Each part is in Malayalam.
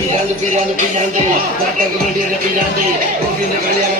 பிராந்து பிராந்து பிராந்து காட்டாக்கு வேண்டிய பிராந்து கோபிந்த கல்யாணம்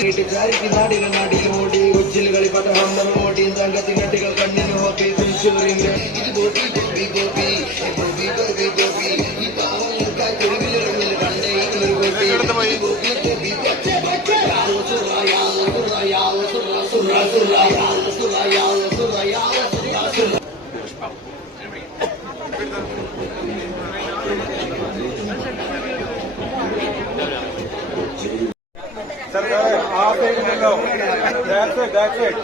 തെരുവിൽ നാടിന് നടിയോടി കൊച്ചിൽ കളി പടഹം ഓടി സംഘത്തിനട്ടികൾ കണ്ണിന് ഹോപ്പി തൃശ്ശൂരിന്റെ ഇത് ഗോപി ഗോപി ഗോപി. ഗോപി ഗോപി ഗോപി. ഈ പാവങ്ങൾക്കായി തെരുവിലിറങ്ങിൽ കണ്ടേ ഇവനൊരു ഗോപി. ഗോപി ഗോപി ഗോപി സുറ സുറ സുറ സുറ. ആ സൈഡിലല്ലോ ബാക്ക് സൈഡ് ബാക്ക് സൈഡ്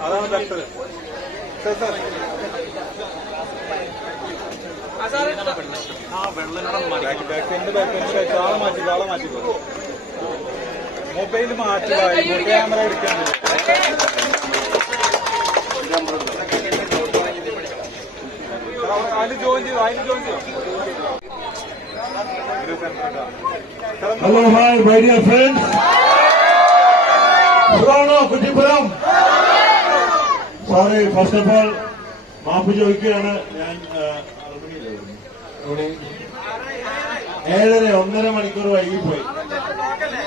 അതാണ് ബെറ്റർ ബാക്ക് ബാക്ക് ബാക്ക് ആളെ മാറ്റി ആളെ മാറ്റി മൊബൈൽ മാറ്റി ക്യാമറ എടുക്കാൻ അതിൽ ജോയിൻ ചെയ്തു അതിൽ ജോയിൻ ചെയ്തു Hello, hi, my dear friends. Purano, Kutipuram. Sorry, first of all മാപ്പ് ചോദിക്കുകയാണ്. ഞാൻ ഏഴര ഒന്നര മണിക്കൂർ വൈകിപ്പോയി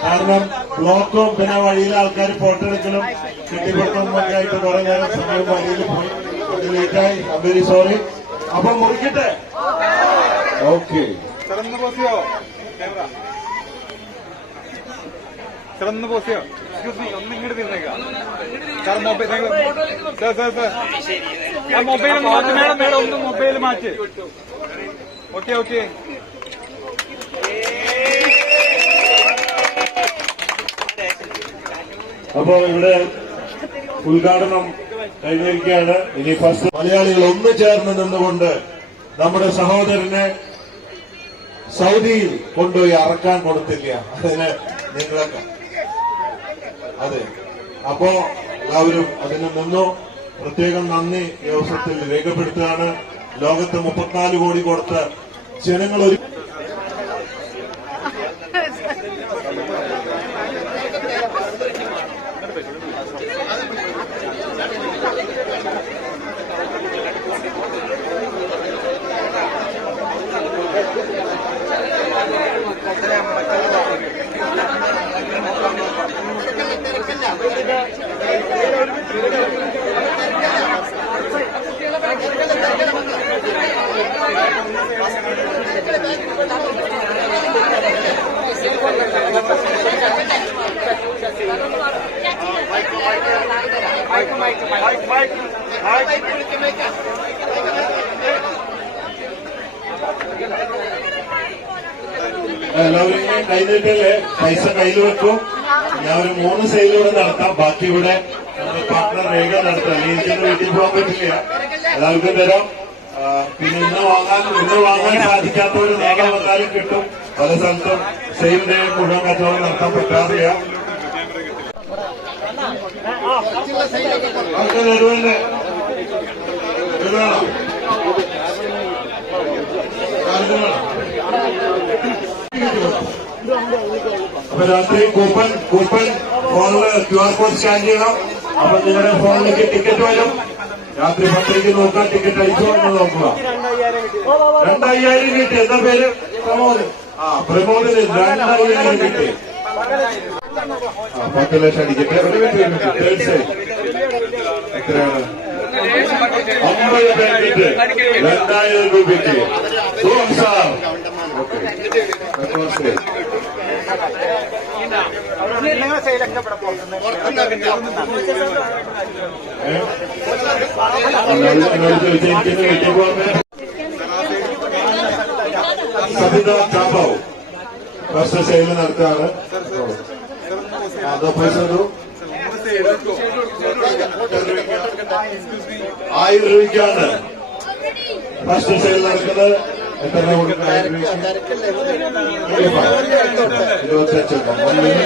കാരണം ബ്ലോക്കും പിന്നെ വഴിയിലെ ആൾക്കാർ ഫോട്ടോ എടുക്കലും കെട്ടിപ്പുറത്തും ഒക്കെ ആയിട്ട് കുറെ നേരം സമയം വഴിയിൽ പോയി. ലേറ്റായി വെരി സോറി അപ്പൊ മുറിക്കട്ടെ? ഓക്കെ സിറന്ന് പോസിയോ? ക്യാമറ സിറന്ന് പോസിയോ? ഒന്ന് ഇങ്ങോട്ട് തിരിഞ്ഞേക്കാം. Sir mobile sir sir sir മാറ്റി മേഡം ഒന്ന് മൊബൈൽ മാറ്റി. ഓക്കെ ഓക്കെ അപ്പോ ഇവിടെ ഉദ്ഘാടനം കഴിഞ്ഞിരിക്കുകയാണ്. ഇനി ഫസ്റ്റ് മലയാളികൾ ഒന്ന് ചേർന്ന് നിന്നുകൊണ്ട് നമ്മുടെ സഹോദരനെ സൗദിയിൽ കൊണ്ടുപോയി അറക്കാൻ കൊടുത്തില്ല. അതിന് നിങ്ങളൊക്കെ. അതെ. അപ്പോ എല്ലാവരും അതിന് നിന്നു. പ്രത്യേകം നന്ദി ദിവസത്തിൽ രേഖപ്പെടുത്തുകയാണ്. ലോകത്ത് മുപ്പത്തിനാല് കോടി കൊടുത്ത് ജനങ്ങൾ ഒരു എല്ലാവരും കൈനീട്ടല്ലേ പൈസ കയ്യിൽ വെക്കും. ഞാൻ ഒരു മൂന്ന് സെയിലൂടെ നടത്താം. ബാക്കി ഇവിടെ പാർട്ട്ണർ രേഖ നടത്താം. എനിക്ക് വീട്ടിൽ പോകാൻ പറ്റില്ല. എല്ലാവർക്കും തരാം. പിന്നെ ഇന്ന് വാങ്ങാൻ ഇന്ന് വാങ്ങാൻ സാധിക്കാത്തവർ നാളെ വന്നാലും കിട്ടും. പല സ്ഥലത്തും സെയിലിന്റെ മുഴുവൻ കച്ചവടം നടത്താൻ പറ്റാറില്ല അപ്പൊ രാത്രി കൂപ്പൺ കൂപ്പൺ ഫോണിൽ ക്യു ആർ കോഡ് സ്കാൻ ചെയ്യണം. അപ്പൊ നിങ്ങളുടെ ഫോണിലേക്ക് ടിക്കറ്റ് വരും. രാത്രി പത്തേക്ക് നോക്കുക ടിക്കറ്റ് അയച്ചോ എന്ന് നോക്കുക. രണ്ടയ്യായിരം കിട്ടി. എന്താ പേര്? പ്രമോദ്. ആ പ്രമോദിന് രണ്ടയ്യായിരം കിട്ടി. പത്ത് ലക്ഷം ടിക്കറ്റ് ഒരു മിനിറ്റ്. സൈഡ് എത്രയാണ്? അമ്പത് പാക്കറ്റ് രണ്ടായിരം രൂപയ്ക്ക്. സബിത ചാപ്പാവ്. ഫസ്റ്റ് സെയിൽ നടത്തുകയാണ്. ആയിരം രൂപയ്ക്കാണ് ഭക്ഷണ സെയിൽ നടക്കുന്നത്. എത്ര രൂപ കൊടുക്കുന്ന ആയിരം രൂപയ്ക്ക്? ഇരുപത്തഞ്ച് ഒന്നിന്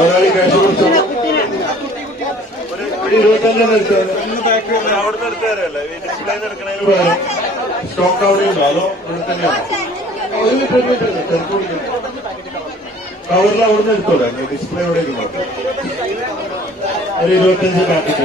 ഒരാളി കാശ് കൊടുത്തു. ഒരു ഇരുപത്തഞ്ചാണ് എടുത്തത് സ്റ്റോക്ക് അവിടെ ഉണ്ടോ? അതോ ഇവിടെ തന്നെയാണോ ഒരു മിനിറ്റ് ഒരു മിനിറ്റ് തിരക്ക് പിടിക്കുന്നു കവറിൽ അവിടെ നിന്ന് എടുത്തോളെ ഡിസ്പ്ലേ അവിടെ ഒരു ഇരുപത്തഞ്ച് പാക്കറ്റ്